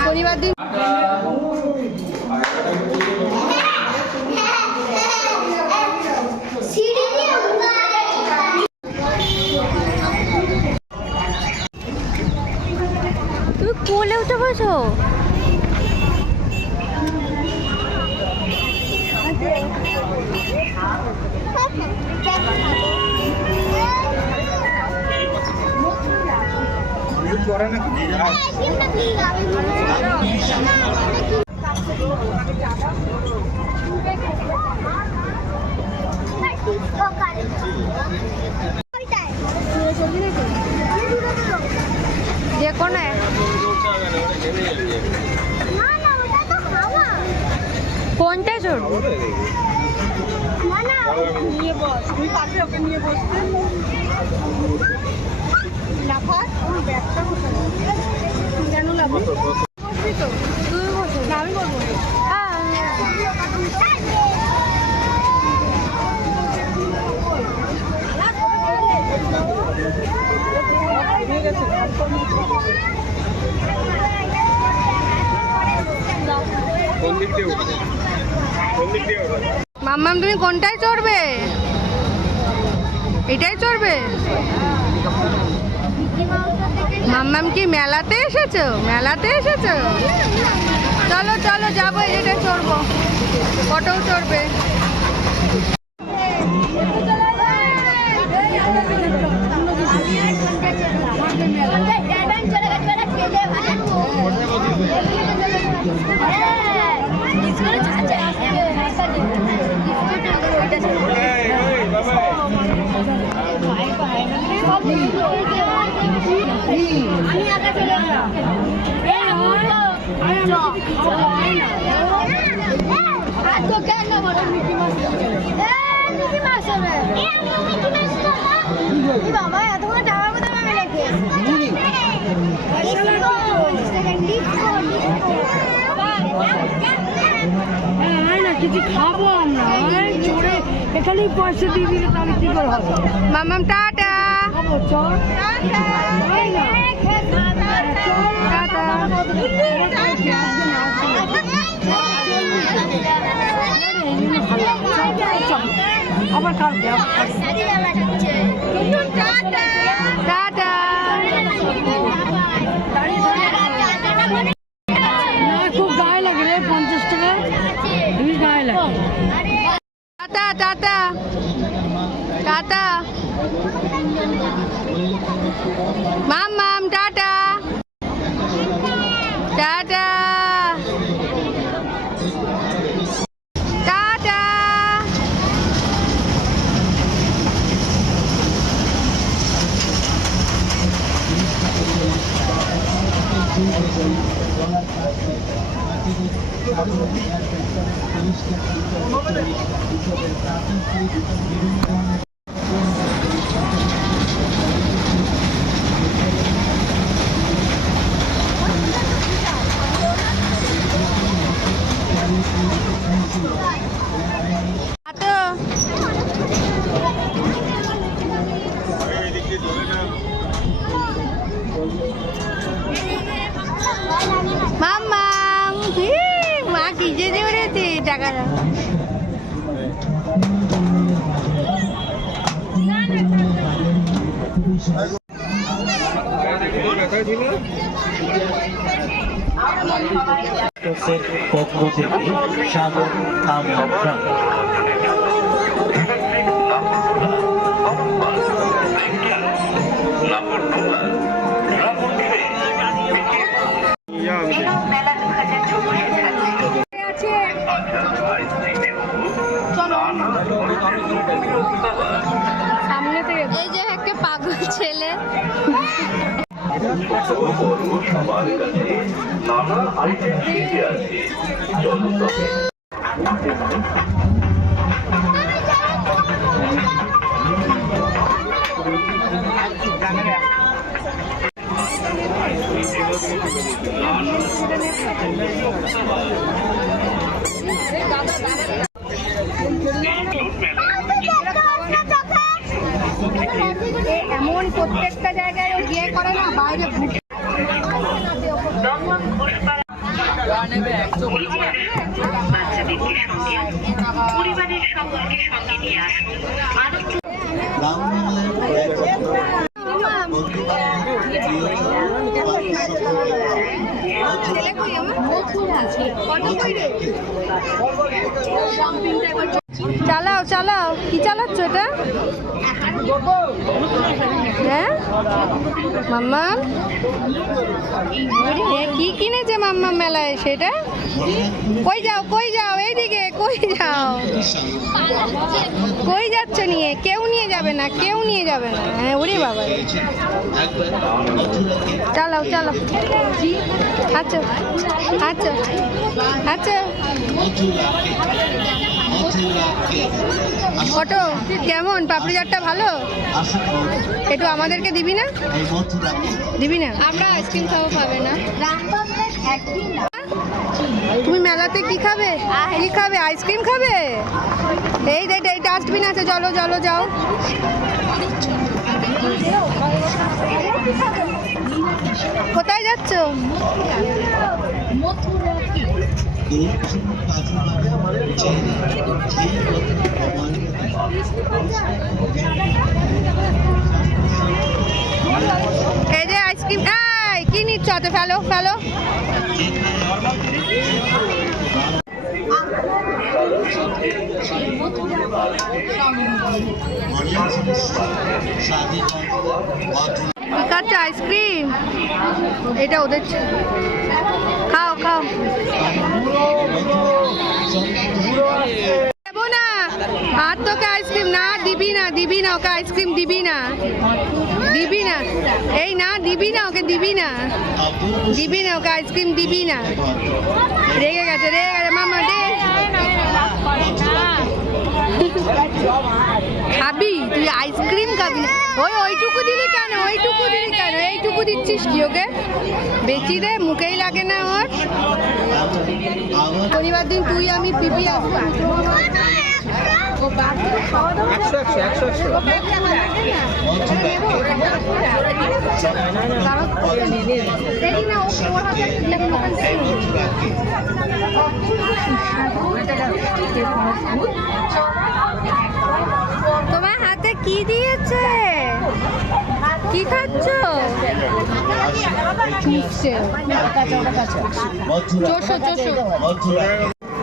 শনিবার দিন তুমি কোলে উঠে বসো। দেখো না কোনটা চড়বো নিয়ে বস তুই পাশে ওকে নিয়ে বসতে না পার ব্যাগটা কেন লাগবে বসবি তো তুই বসো না আমি বলবো মাম্মাম তুমি কোনটায় চড়বে? এটাই চড়বে? মাম্মাম কি মেলাতে এসেছো? মেলাতে এসেছো? চলো চলো যাবো, এটাই চড়বো, অটোও চড়বে। বাবা এতক্ষণ টাকা কোথায় পাবে রেখে না কিছু খাবো আমরা চড়ে এখানেই পয়সা দিয়ে দিলে তাহলে কি করে হবে? মামাম টাটা আবার কালকে টাটা। খুব গায়ে লাগে রে, 50 টাকা খুবই গায়ে লাগে। টাটা টাটা টাটা মাম টাটা টাটা টাটা। মাম্মা মা কি যে জোরেছে টাকাটা পক্ষ থেকে স্বাগত আমন্ত্রণ। সামনে থেকে এই যে একটা পাগল ছেলে সবার কাছে নানা আইটেম শিখে আছে। এমন প্রত্যেকটা জায়গায় গিয়ে করে না বাইরে বাচ্চাদেরকে সঙ্গে পরিবারের সকলকে সঙ্গে নিয়ে আসুন আনন্দ গ্রাম বাংলার বন্ধু বান্ধব চালাও চালাও, কি চালাচ্ছ এটা? হ্যাঁ মাম্মাম, কি কিনেছে মাম্মাম মেলায় সেটা? কই যাও কই যাও, এইদিকে কই যাও, কই যাচ্ছ নিয়ে? কেউ নিয়ে যাবে না, কেউ নিয়ে যাবে না। হ্যাঁ ওরে বাবা, চালাও চালাও, আচ্ছা আচ্ছা আচ্ছা। ফটো কেমন? পাপড়ি চাটটা ভালো? একটু আমাদেরকে দিবি না? দিবি না? আমরা আইসক্রিম খাবো, পাবে না? তুমি মেলাতে কি খাবে? কি খাবে? আইসক্রিম খাবে? এই ডাস্টবিন আছে, চলো চলো যাও। কোথায় যাচ্ছ? এই যে আইসক্রিম, কি নিচ্ছ? হাতে ফেলো ফেলো। কি খাচ্ছ? আইসক্রিম? এটা ওদের খাও খাও। দেবো না আর তোকে আইসক্রিম, না দিবি না, দিবি না ওকে আইসক্রিম, দিবি না, দিবি না, এই না দিবি না ওকে, দিবি না, দিবি না ওকে আইসক্রিম, দিবি না। রেগে গেছে, রেগে গেছে মামা, দে। খাবি তুই আইসক্রিম খাবি? ওইটুকু দিলি কেন? ওইটুকু দিলি কেন? এইটুকু দিচ্ছিস কি ওকে? বেচি দে, মুখেই লাগে না ওর। শনিবার দিন তুই আমি পিপি আসবো। তোমার হাতে কি দিয়েছে? কি খাচ্ছ? চোষো চোষো।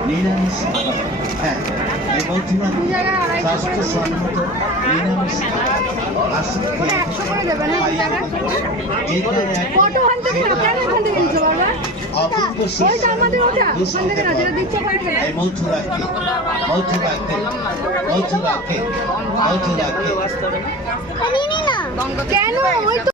নিরামিষ, হ্যাঁ এই মথুরা স্বাস্থ্যসম্মত নিরামিষ আসুন খেয়ে ফটো ওখান থেকে না, কেন ওখান থেকে নিচ্ছ বারবার? ওইটা আমাদের, ওটা ওখান থেকে না, যেটা দিচ্ছে ওখান থেকে। মথুরাকে মথুরাকে মথুরাকে মথুরাকে কেন? ওই তো